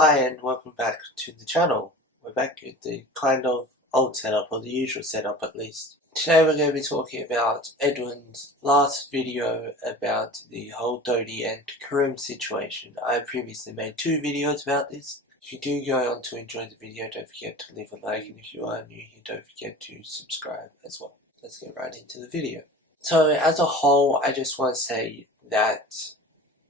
Hi and welcome back to the channel. We're back with the kind of old setup, or the usual setup at least. Today we're going to be talking about Edwin's last video about the whole Dodie and Karim situation. I previously made 2 videos about this. If you do go on to enjoy the video, don't forget to leave a like, and if you are new here, don't forget to subscribe as well. Let's get right into the video. So as a whole, I just want to say that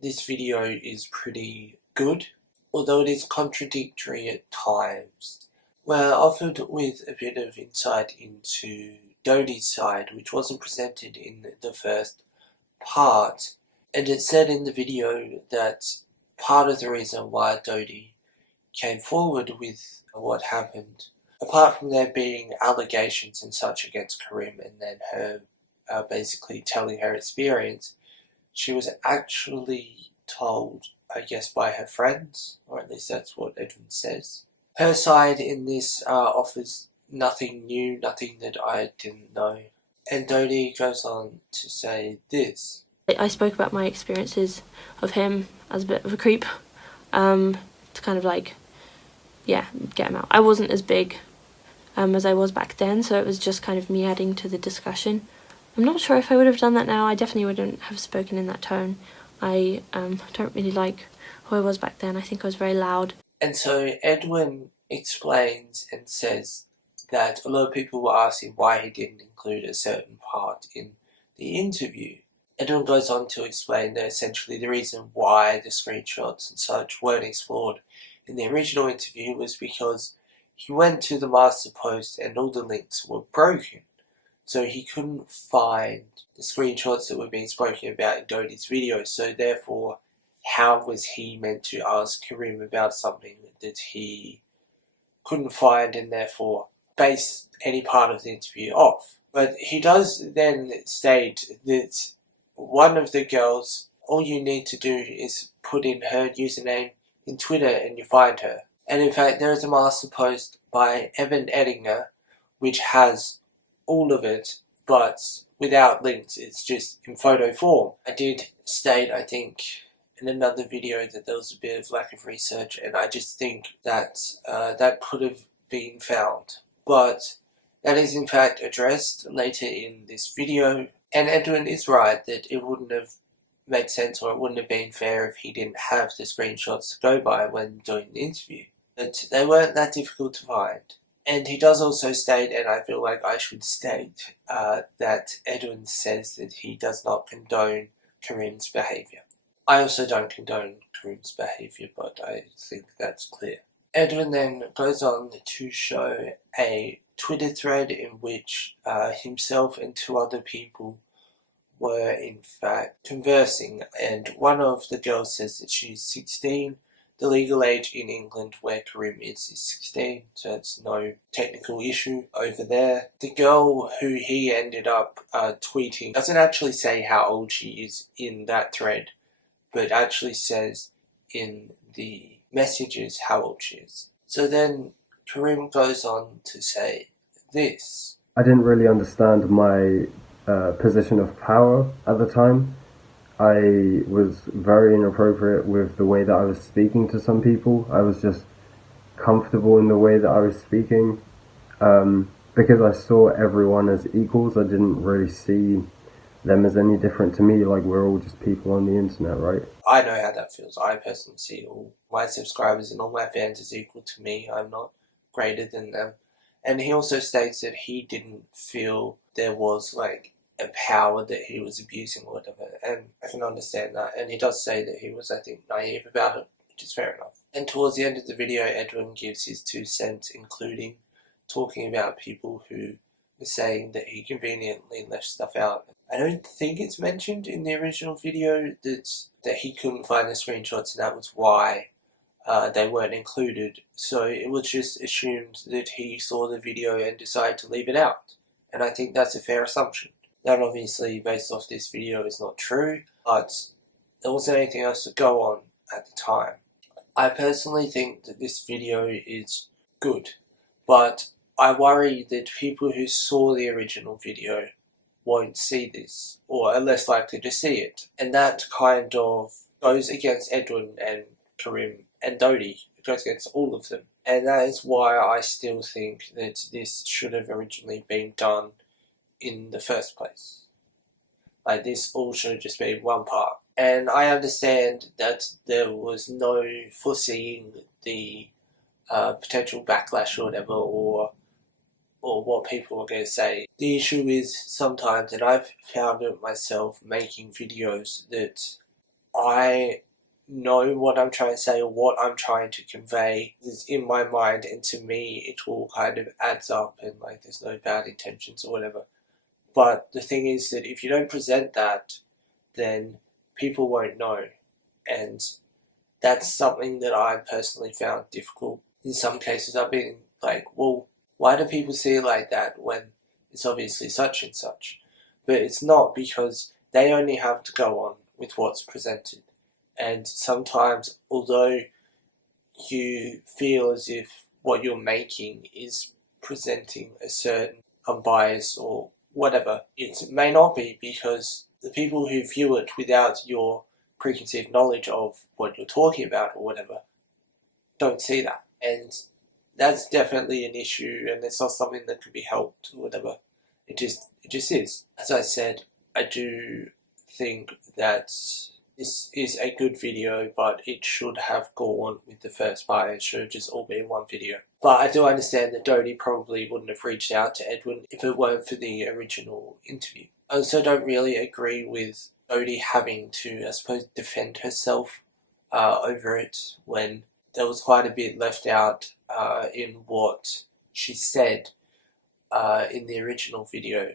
this video is pretty good, although it is contradictory at times. We're offered with a bit of insight into Dodie's side, which wasn't presented in the first part, and it said in the video that part of the reason why Dodie came forward with what happened, apart from there being allegations and such against Karim, and then her basically telling her experience, she was actually told, I guess, by her friends, or at least that's what Edwin says. Her side in this offers nothing new, nothing that I didn't know. And Dodie goes on to say this. I spoke about my experiences of him as a bit of a creep, to kind of like, yeah, get him out. I wasn't as big as I was back then, so it was just kind of me adding to the discussion. I'm not sure if I would have done that now. I definitely wouldn't have spoken in that tone. I don't really like who I was back then. I think I was very loud. And so Edwin explains and says that a lot of people were asking why he didn't include a certain part in the interview. Edwin goes on to explain that essentially the reason why the screenshots and such weren't explored in the original interview was because he went to the master post and all the links were broken. So he couldn't find the screenshots that were being spoken about in Dodie's video, so therefore how was he meant to ask Karim about something that he couldn't find and therefore base any part of the interview off? But he does then state that one of the girls, all you need to do is put in her username in Twitter and you find her. And in fact there is a master post by Evan Edinger which has all of it, but without links. It's just in photo form. I did state, I think, in another video that there was a bit of lack of research, and I just think that that could have been found. But that is in fact addressed later in this video, and Edwin is right that it wouldn't have made sense, or it wouldn't have been fair if he didn't have the screenshots to go by when doing the interview. But they weren't that difficult to find. And he does also state, and I feel like I should state, that Edwin says that he does not condone Karim's behaviour. I also don't condone Karim's behaviour, but I think that's clear. Edwin then goes on to show a Twitter thread in which himself and 2 other people were in fact conversing, and one of the girls says that she's 16. The legal age in England where Karim is 16, so it's no technical issue over there. The girl who he ended up tweeting doesn't actually say how old she is in that thread, but actually says in the messages how old she is. So then Karim goes on to say this. I didn't really understand my position of power at the time. I was very inappropriate with the way that I was speaking to some people. I was just comfortable in the way that I was speaking. Because I saw everyone as equals, I didn't really see them as any different to me, like we're all just people on the internet, right? I know how that feels. I personally see all my subscribers and all my fans as equal to me. I'm not greater than them. And he also states that he didn't feel there was like a power that he was abusing or whatever, and I can understand that. And he does say that he was, I think, naive about it, which is fair enough. And towards the end of the video, Edwin gives his 2 cents, including talking about people who were saying that he conveniently left stuff out. I don't think it's mentioned in the original video that he couldn't find the screenshots and that was why they weren't included, so it was just assumed that he saw the video and decided to leave it out, and I think that's a fair assumption. That obviously, based off this video, is not true, but there wasn't anything else to go on at the time. I personally think that this video is good, but I worry that people who saw the original video won't see this, or are less likely to see it. And that kind of goes against Edwin and Karim and Dodie. It goes against all of them. And that is why I still think that this should have originally been done in the first place. Like, this all should have just been one part. And I understand that there was no foreseeing the potential backlash or whatever, or what people were going to say. The issue is sometimes, and I've found it myself making videos, that I know what I'm trying to say or what I'm trying to convey is in my mind, and to me it all kind of adds up, and like there's no bad intentions or whatever. But the thing is that if you don't present that, then people won't know, and that's something that I personally found difficult. In some cases I've been like, well, why do people see it like that when it's obviously such and such? But it's not, because they only have to go on with what's presented. And sometimes, although you feel as if what you're making is presenting a certain unbiased or whatever, it may not be, because the people who view it without your preconceived knowledge of what you're talking about or whatever don't see that. And that's definitely an issue, and it's not something that can be helped or whatever. It just is. As I said, I do think that this is a good video, but it should have gone with the first part. It should have just all been one video. But I do understand that Dodie probably wouldn't have reached out to Edwin if it weren't for the original interview. I also don't really agree with Dodie having to, I suppose, defend herself over it, when there was quite a bit left out in what she said in the original video.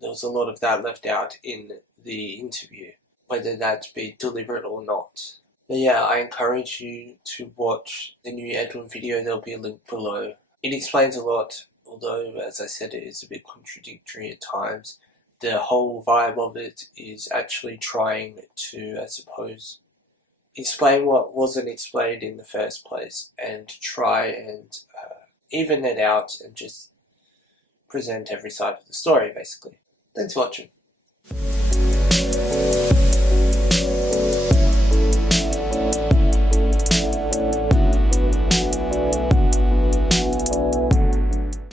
There was a lot of that left out in the interview, whether that be deliberate or not. But yeah, I encourage you to watch the new Edwin video. There'll be a link below. It explains a lot, although, as I said, it is a bit contradictory at times. The whole vibe of it is actually trying to, I suppose, explain what wasn't explained in the first place, and try and even it out and just present every side of the story, basically. Thanks for watching.